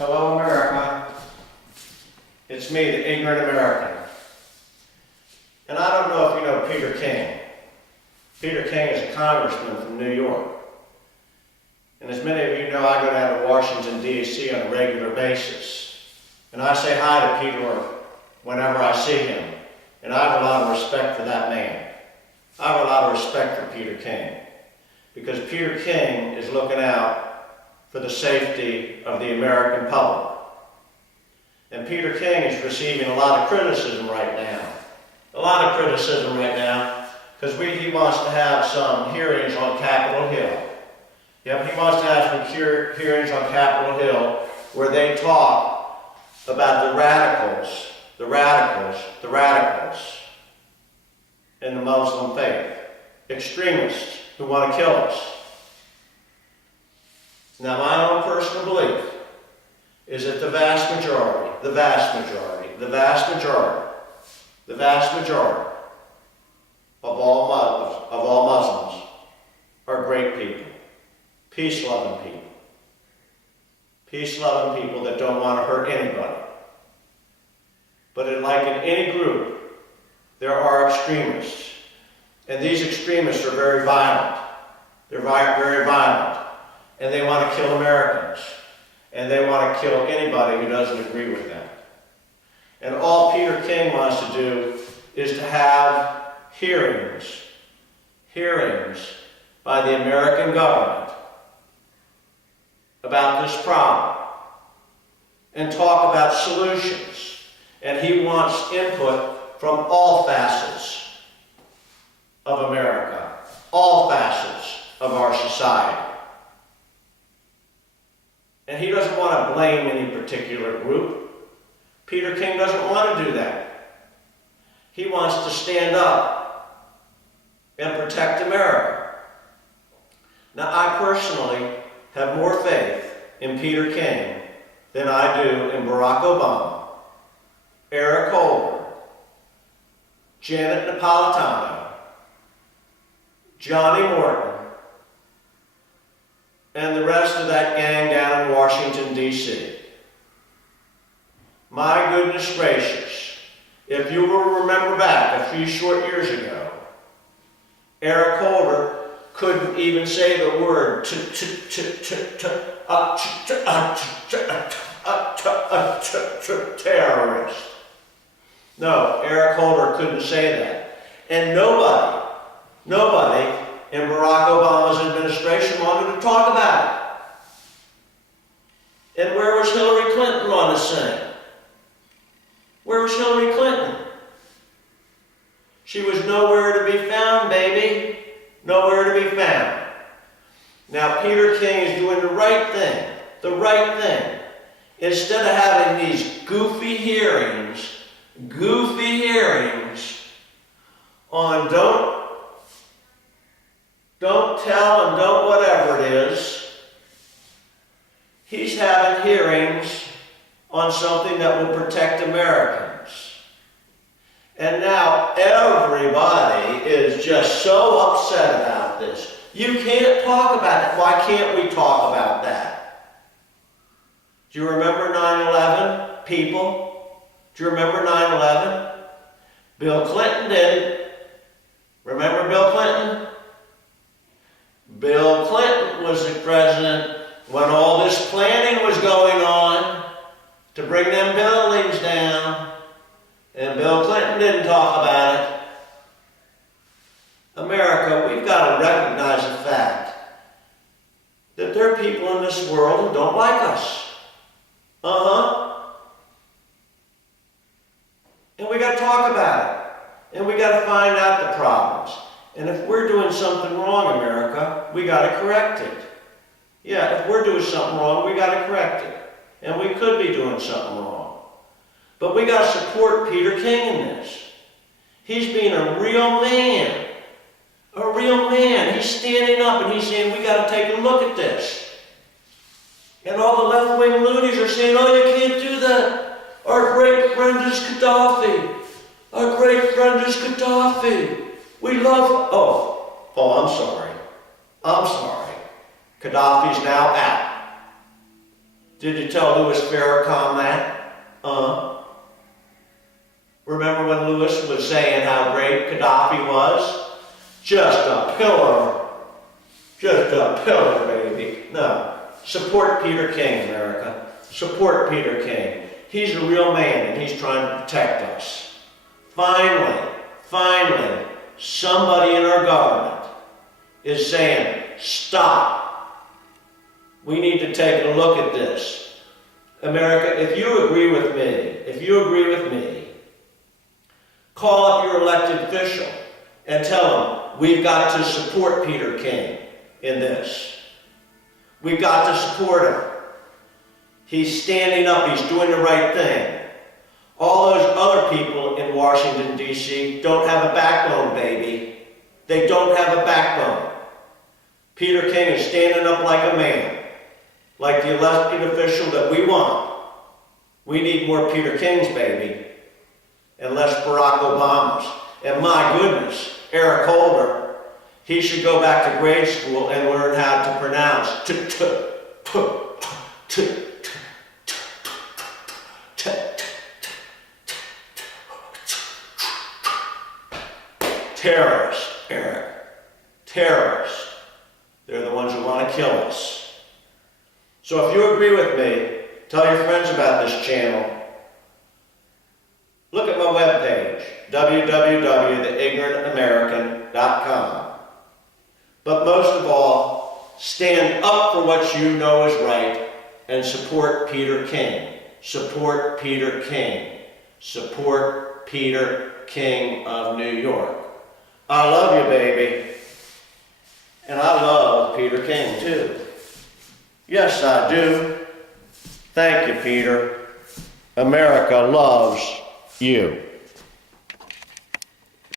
Hello, America. It's me, the ignorant American. And I don't know if you know Peter King. Peter King is a congressman from New York. And as many of you know, I go down to Washington, D.C. on a regular basis. And I say hi to Peter whenever I see him. And I have a lot of respect for that man. I have a lot of respect for Peter King. Because Peter King is looking out for the safety of the American public. And Peter King is receiving a lot of criticism right now. A lot of criticism right now, because he wants to have some hearings on Capitol Hill. Yep, he wants to have some hearings on Capitol Hill where they talk about the radicals in the Muslim faith, extremists who want to kill us. Now, my own personal belief is that the vast majority of all Muslims are great people, peace-loving people that don't want to hurt anybody. But like in any group, there are extremists, and these extremists are very violent. They're very violent, and they want to kill Americans, and they want to kill anybody who doesn't agree with them. And all Peter King wants to do is to have hearings by the American government about this problem and talk about solutions. And he wants input from all facets of America, all facets of our society. And he doesn't want to blame any particular group. Peter King doesn't want to do that. He wants to stand up and protect America. Now, I personally have more faith in Peter King than I do in Barrack Obama, Eric Holder, Janet Napolitano, Johnny Morton, and the rest of that gang down in Washington, D.C. My goodness gracious, if you will remember back a few short years ago, Eric Holder couldn't even say the word terrorist. No, Eric Holder couldn't say that. And nobody in Barack Obama's administration wanted to talk about it. And where was Hillary Clinton on this thing? Where was Hillary Clinton? She was nowhere to be found, baby. Nowhere to be found. Now, Peter King is doing the right thing. Instead of having these goofy hearings on don't tell and don't whatever it is, he's having hearings on something that will protect Americans. And now everybody is just so upset about this. You can't talk about it. Why can't we talk about that? Do you remember 9/11, people? Do you remember 9/11? Bill Clinton did. Remember Bill Clinton? Bill Clinton was the president when all this planning was going on to bring them buildings down. And Bill Clinton didn't talk about it. America, we've got to recognize the fact that there are people in this world who don't like us. And we got to talk about it. And we got to find out the problems. And if we're doing something wrong, America, we got to correct it. Yeah, if we're doing something wrong, we got to correct it. And we could be doing something wrong. But we got to support Peter King in this. He's being a real man. A real man. He's standing up and he's saying, we got to take a look at this. And all the left-wing loonies are saying, oh, you can't do that. Our great friend is Gaddafi. Our great friend is Gaddafi. We love... Oh, I'm sorry. Gaddafi's now out. Did you tell Louis Farrakhan that? Remember when Louis was saying how great Gaddafi was? Just a pillar. Just a pillar, baby. No. Support Peter King, America. Support Peter King. He's a real man and he's trying to protect us. Finally, somebody in our government is saying, stop. We need to take a look at this. America, if you agree with me, call up your elected official and tell him we've got to support Peter King in this. We've got to support him. He's standing up, he's doing the right thing. All those other people in Washington, D.C. don't have a backbone, baby. They don't have a backbone. Peter King is standing up like a man, like the elected official that we want. We need more Peter Kings, baby, and less Barrack Obamas. And my goodness, Eric Holder, he should go back to grade school and learn how to pronounce terrorist, Eric. Terrorist. They're the ones who want to kill us. So if you agree with me, tell your friends about this channel. Look at my webpage, www.theignorantamerican.com. But most of all, stand up for what you know is right and support Peter King. Support Peter King. Support Peter King of New York. I love you, baby. And I love Peter King, too. Yes, I do. Thank you, Peter. America loves you.